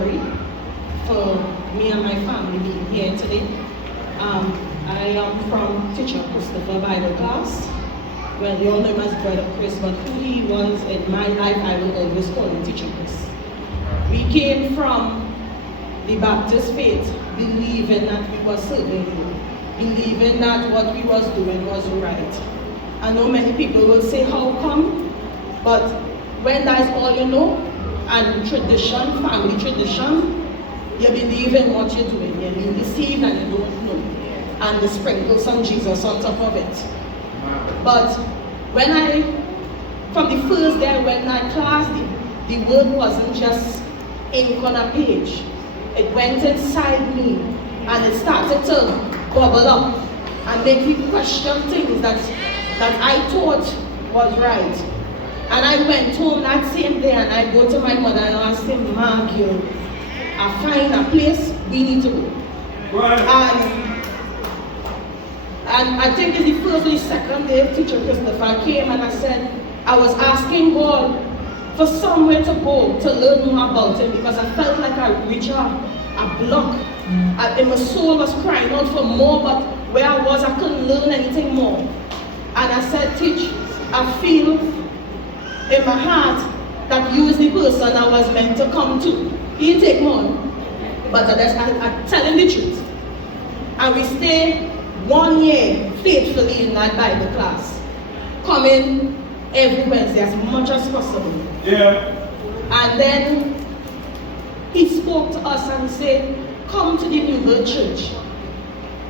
story for me and my family being here today. I am from Teacher Christopher Bible class. Well, you all know him as Brother Chris, but who he was in my life, I will always call him Teacher Chris. We came from the Baptist faith, believing that we were serving Him, believing that what we was doing was right. I know many people will say, how come? But when that is all you know, and tradition, family tradition, you believe in what you're doing. You're being deceived and you don't know. And you sprinkle some Jesus on top of it. But from the first day I went in that class, the word wasn't just ink on a page. It went inside me and it started to bubble up and make me question things that I thought was right. And I went home that same day and I go to my mother and I say, Ma, girl, I find a place we need to go. Right. And I think it's the first or the second day Teacher Christopher came and I said, I was asking God for somewhere to go to learn more about Him because I felt like I reached a block. And my soul was crying out for more, but where I was, I couldn't learn anything more. And I said, Teach, I feel in my heart that you is the person I was meant to come to. He didn't take more, but I tell him the truth. And we stay 1 year faithfully in that Bible class, coming every Wednesday as much as possible. Yeah. And then he spoke to us and said, come to the New Birth Church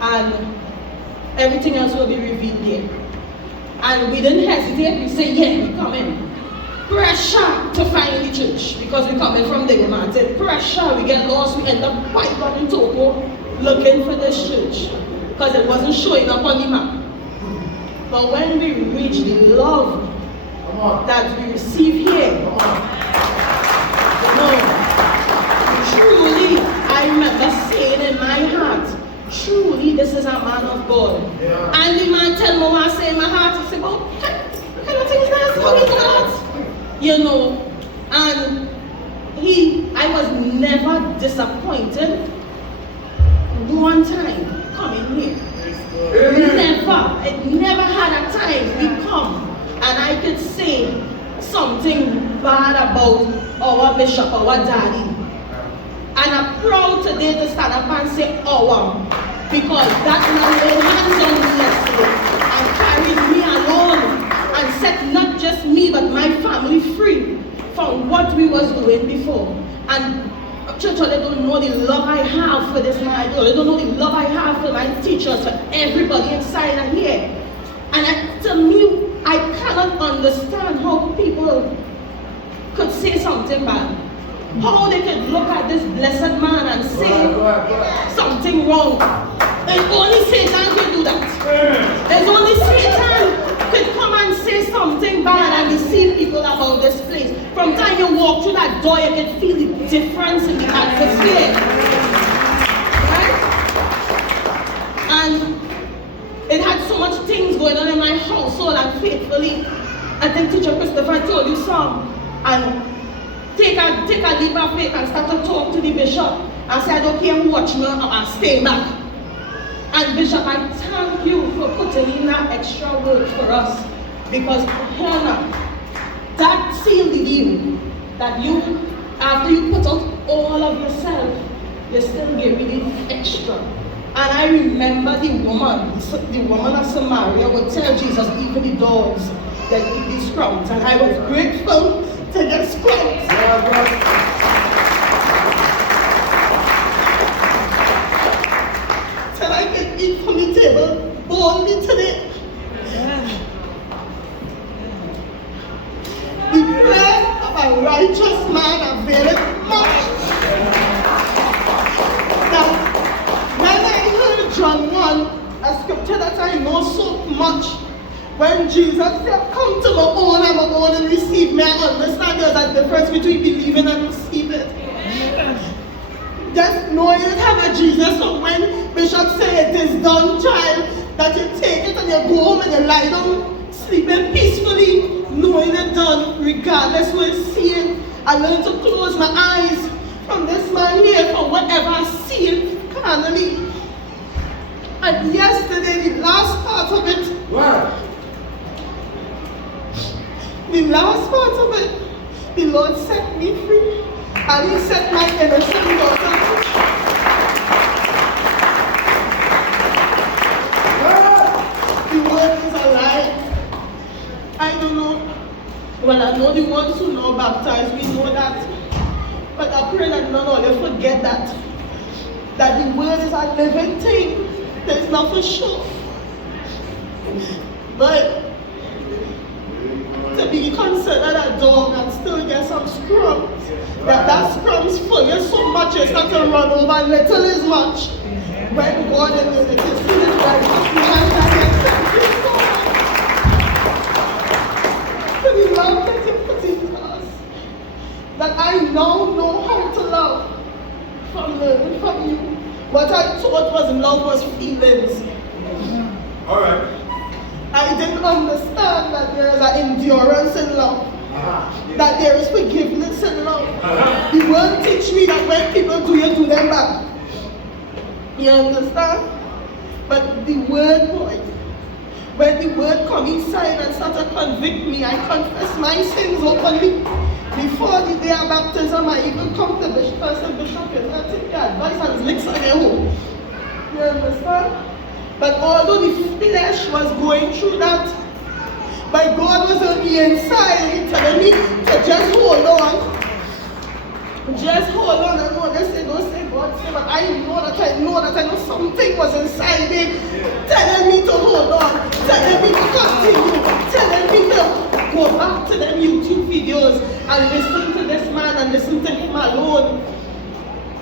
and everything else will be revealed there. And we didn't hesitate, we said, yeah, we come in. Pressure to find the church because we're coming from Digger Mountain. Pressure, we get lost, we end up quite running Togo looking for this church because it wasn't showing up on the map. But when we reach the love that we receive here, truly, I remember saying in my heart, truly this is a man of God. Yeah. And the man tell me what I say in my heart, I say, oh, what kind of thing is that? How do you do that? You know, and I was never disappointed one time coming here. It never had a time we come and I could say something bad about our bishop, our daddy. And I'm proud today to stand up and say our, because that man laid hands on me yesterday and carried me along and set not just me but my family free from what we was doing before. And church, they don't know the love I have for this man. They don't know the love I have for my teachers, for everybody inside and here. And to me, I cannot understand how people could say something bad. How they could look at this blessed man and say something wrong. And only Satan can do that. There's only Satan could come and say something bad and deceive people about this place. From the time you walk through that door, you can feel the difference in the atmosphere. Right? And it had so much things going on in my household, and faithfully, I think Teacher Christopher told you some. And take a leap of faith and start to talk to the bishop and say, I don't care who watch me, I'll stay back. And Bishop, I thank you for putting in that extra work for us, because Hannah, that sealed the deal that you, after you put out all of yourself, you still gave me the extra. And I remember the woman of Samaria would tell Jesus, even the dogs, that eat these crumbs, and I was grateful to get scrubs. Till I can eat from the table boldly today. The prayer of a righteous man availeth much. Now, when I heard John 1, a scripture that I know so much, when Jesus said, come to my own and receive me, I understand there's a difference between believing and receiving. Just knowing you have a Jesus, so when Bishop said it is done, child, that you take it and you go home and you lie down, sleeping peacefully, knowing it done, regardless what you see it. I learned to close my eyes from this man here for whatever I see carnally. And yesterday, the last part of it, the Lord set me free. And He set my innocent daughter free. The word is alive. I don't know. Well, I know the ones who know baptized, we know that. But I pray that none of them forget that. That the word is a living thing. There's not for sure. But to be considered a dog and still get some scrums, that scrums full you so much it's not to run over little as much. When God is it is feeling right to the love that you put into us. That I now know how to love from learning from you. What I thought was love was feelings. All right. I didn't understand that there is an endurance in love. That there is forgiveness in love. The word teach me that when people do, you do them back. You understand? But the word, boy, when the word come inside and start to convict me, I confess my sins openly. Before the day of baptism, I even come to Bishop and say, Bishop, you're not taking your advice and licks on your home. You understand? But although the flesh was going through that, but God was on the inside and He telling me to just hold on. Just hold on. I know they say, don't say God say, but I know something was inside me telling me to hold on, telling me to continue, telling me to go back to them YouTube videos and listen to this man and listen to him alone.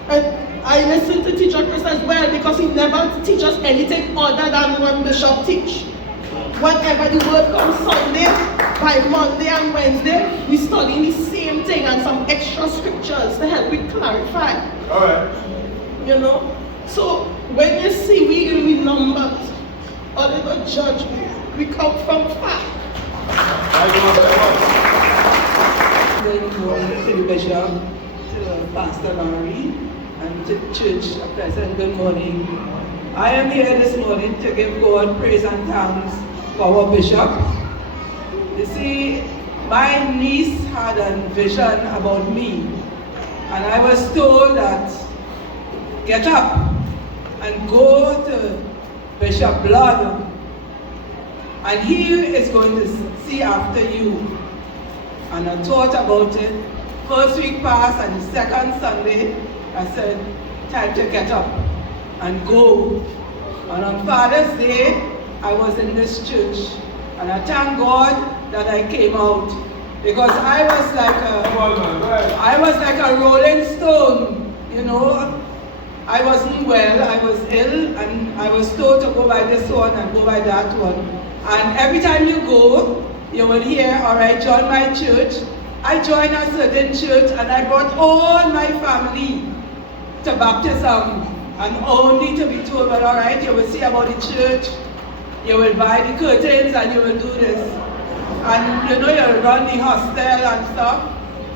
And I listen to Teacher Chris as well because he never teaches anything other than what Bishop teach. Whenever the word comes Sunday, by Monday and Wednesday, we study the same thing and some extra scriptures to help we clarify. All right. You know? So when you see we in numbers, or they don't judge me, we come from far. Good morning to the Bishop, to Pastor Laurie, and to the church at present. Good morning. I am here this morning to give God praise and thanks for our Bishop. You see, my niece had a vision about me, and I was told that get up and go to Bishop Blood, and he is going to see after you. And I thought about it. First week passed, and the second Sunday, I said, time to get up and go. And on Father's Day, I was in this church, and I thank God that I came out, because I was like a rolling stone, you know. I wasn't well, I was ill, and I was told to go by this one and go by that one. And every time you go, you will hear, all right, join my church. I joined a certain church, and I brought all my family to baptism, and only to be told, well, all right, you will see about the church, you will buy the curtains, and you will do this. And you know, you will run the hostel and stuff.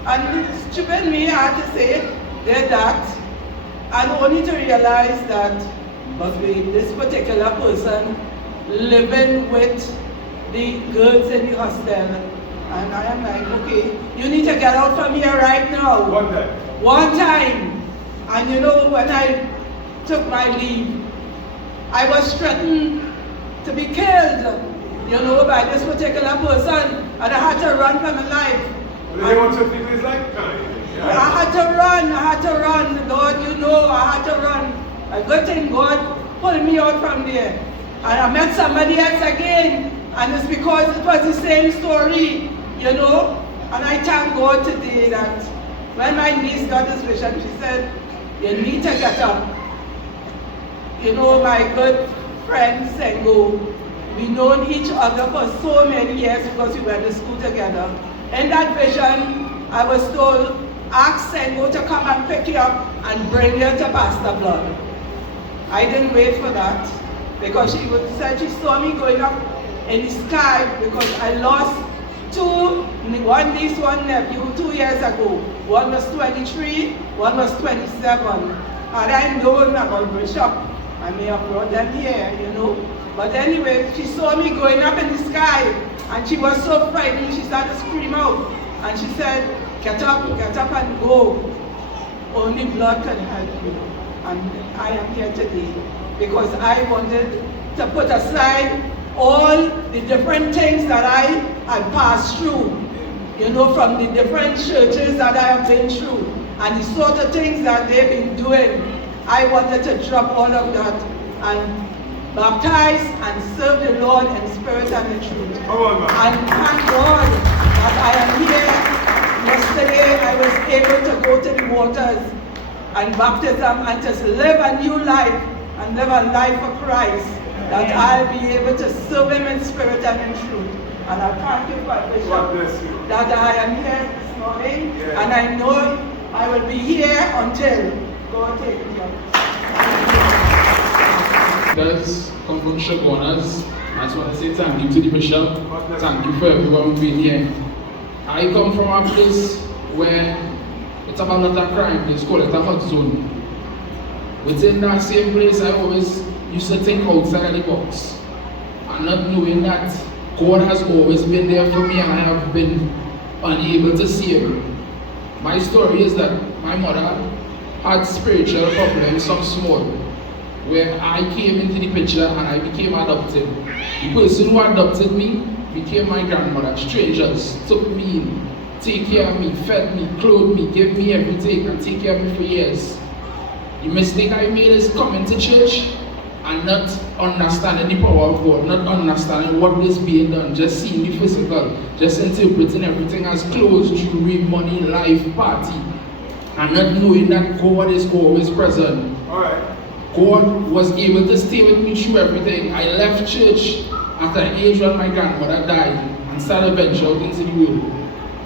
And stupid me, I had to say, did that. And only to realize that must be this particular person living with the girls in the hostel. And I am like, okay, you need to get out from here right now. One time. And you know, when I took my leave, I was threatened to be killed, you know, by this particular person, and I had to run for my life. They want some people is like I had to run, Lord, you know, I had to run. A good thing God pulled me out from there. And I met somebody else again, and it's because it was the same story, you know. And I thank God today that when my niece got this vision, she said, you need to get up. You know, my good friend Sengo, we known each other for so many years because we went to school together. In that vision, I was told, ask Sengo to come and pick you up and bring you to Pastor Blood. I didn't wait for that, because she said she saw me going up in the sky, because I lost one niece, one nephew 2 years ago. One was 23, one was 27. Had I known about Bishop, I may have brought them here, you know. But anyway, she saw me going up in the sky, and she was so frightened, she started to scream out. And she said, get up and go. Only blood can help you. And I am here today because I wanted to put aside all the different things that I had passed through, you know, from the different churches that I have been through, and the sort of things that they've been doing. I wanted to drop all of that and baptize and serve the Lord in spirit and in truth. And thank God that I am here. Yesterday I was able to go to the waters and baptism and just live a new life and live a life for Christ, that I'll be able to serve Him in spirit and in truth. And I thank you for Bishop that I am here this morning, and I know I will be here until God takes me up. Guys, come from Shogunas. I just want to say thank you to the Bishop. Thank you for everyone being here. I come from a place where it's about not a crime place, called it a hot zone. Within that same place, I always used to think outside the box, and not knowing that God has always been there for me and I have been unable to save her. My story is that my mother had spiritual problems, some small, where I came into the picture and I became adopted. The person who adopted me became my grandmother. Strangers took me in, take care of me, fed me, clothed me, gave me everything, and take care of me for years. The mistake I made is coming to church and not understanding the power of God, not understanding what is being done, just seeing the physical, just interpreting everything as clothes, jewelry, money, life, party, and not knowing that God is always present. All right. God was able to stay with me through everything. I left church at an age when my grandmother died and started venturing out into the world.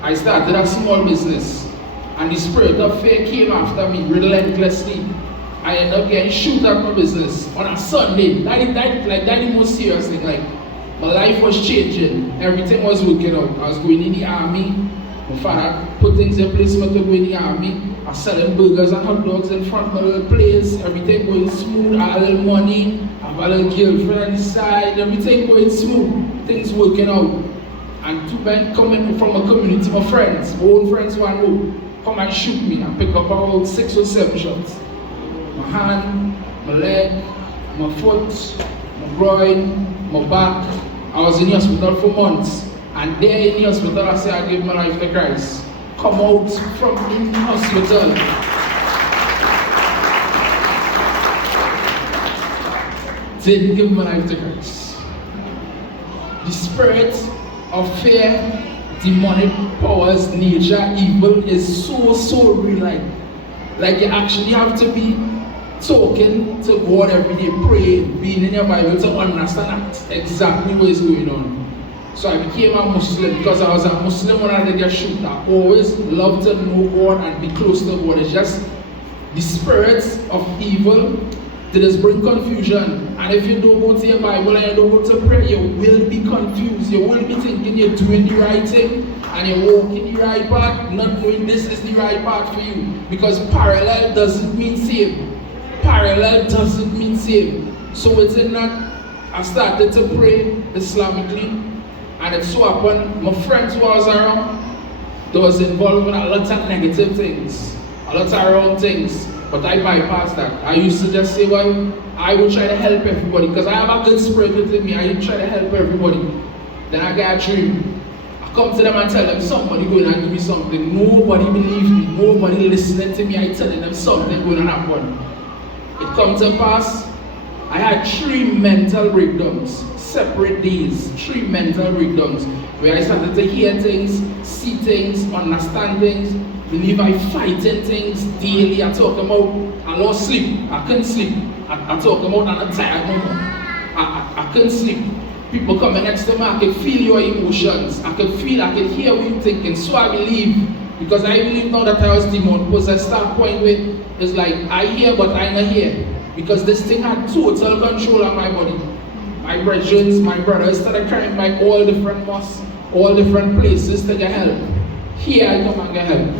I started a small business, and the spirit of fear came after me relentlessly. I ended up getting shoot at my business on a Sunday. That the most serious thing. Like, my life was changing. Everything was working out. I was going in the army. My father put things in place for me to go in the army. I was selling burgers and hot dogs in front of my little place. Everything going smooth. I had a little money. I have a little girlfriend on the side. Everything going smooth. Things working out. And two men coming from a community, my friends, my own friends who I know, come and shoot me and pick up about 6 or 7 shots. My hand, my leg, my foot, my groin, my back. I was in the hospital for months. And there in the hospital, I said I gave my life to Christ. Come out from in the hospital. Didn't give my life to Christ. The spirit of fear, demonic powers, nature, evil is so real. Like you actually have to be talking to God every day, praying, being in your Bible to understand exactly what is going on. So I became a Muslim because I was a Muslim when I did get shoot. I always loved to know God and be close to God. It's just the spirits of evil that just bring confusion. And if you don't go to your Bible and you don't go to prayer, you will be confused. You will be thinking you're doing the right thing and you're walking the right path, not knowing this is the right path for you. Because parallel doesn't mean same. Parallel doesn't mean same. So within that, I started to pray Islamically. And it so happened, my friends who I was around, they was involved in a lot of negative things, a lot of wrong things. But I bypassed that. I used to just say, well, I would try to help everybody because I have a good spirit within me. I would try to help everybody. Then I got a dream. I come to them and tell them somebody going to give me something. Nobody believes me. Nobody listening to me. I telling them something going to happen. It comes to pass. I had 3 mental breakdowns, separate days, 3 mental breakdowns, where I started to hear things, see things, understand things, believe I fighting things daily. I talk about, I lost sleep, I couldn't sleep. I talk about I'm tired no more. I couldn't sleep. People coming next to me, I could feel your emotions. I could hear what you're thinking. So I believe, because I believe now that I was demon possessed, that point where it's like, I hear but I not hear. Because this thing had total control on my body. My brethren, my brothers started crying by all different mosques, all different places to get help. Here I come and get help.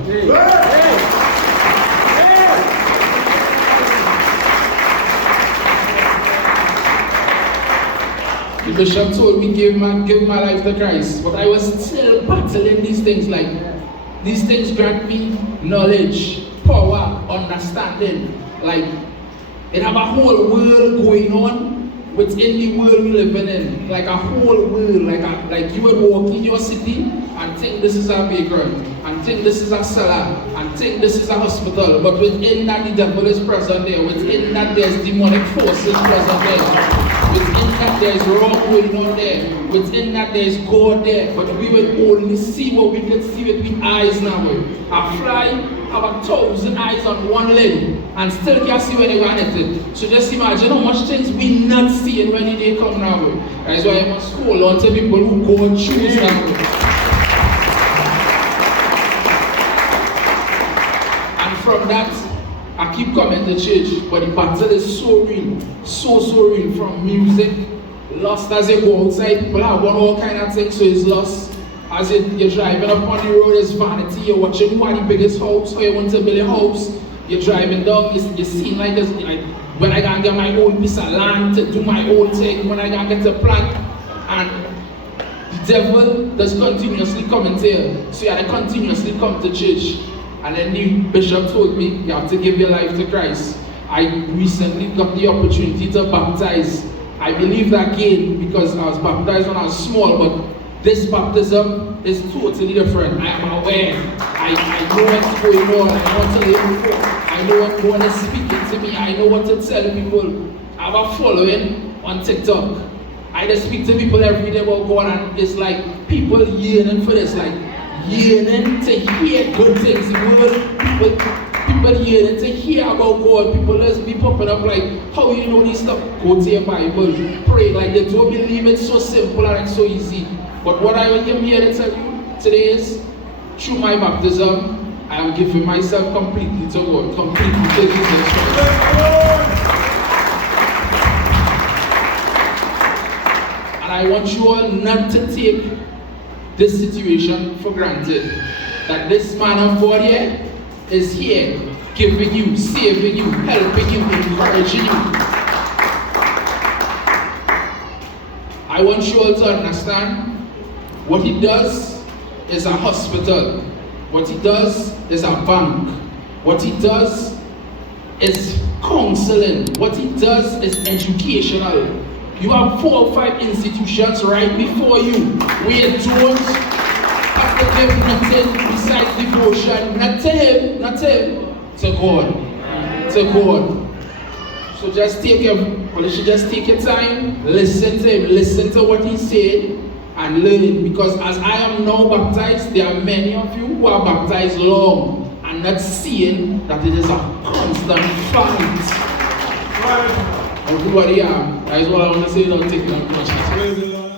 The bishop told me give my life to Christ, but I was still battling these things. Like these things grant me knowledge, power, understanding. Like it have a whole world going on within the world we living in. Like a whole world, like you would walk in your city and think this is a bakery, and think this is a cellar, and think this is a hospital. But within that the devil is present there. Within that there's demonic forces present there. Within that there's wrong going on there. Within that there's God there. But we will only see what we can see with the eyes now. A fly have 1,000 eyes on one limb and still can't see when they go anything. So just imagine how much things we not seeing when the day come now. That's why I must hold on to people who go and choose now. And from that, I keep coming to church, but the battle is so real, so real. From music, lost as you go outside, people have one all kind of things, so it's lost. As you're driving up on the road, it's vanity. You're watching who are the biggest house, how you want to build a house. You're driving down, you seem like this, like when I gotta get my own piece of land to do my own thing, when I gotta get to plant, and the devil does continuously come into you. So you have to continuously come to church. And then the bishop told me, you have to give your life to Christ. I recently got the opportunity to baptize. I believe that again because I was baptized when I was small, but this baptism is totally different. I am aware. I know what's going on. I know what to live for. I know what God is speaking to me. I know what to tell people. I have a following on TikTok. I just speak to people every day about God, and it's like people yearning for this, like yearning to hear good things. People yearning to hear about God. People just be popping up like, how you know this stuff? Go to your Bible, pray. Like they don't believe it's so simple and it's so easy. But what I am here to tell you today is, through my baptism, I am giving myself completely to God, completely to Jesus Christ. And I want you all not to take this situation for granted. That this man of God here is here, giving you, saving you, helping you, encouraging you. I want you all to understand, what he does is a hospital. What he does is a bank. What he does is counseling. What he does is educational. You have 4 or 5 institutions right before you where you don't have to give nothing besides devotion. Not to him, to God. To God. So just take you should just take your time, listen to him, listen to what he said, and learn. Because as I am now baptized, there are many of you who are baptized long and not seeing that it is a constant fight. Everybody, that's what I want to say. Don't take it on conscience.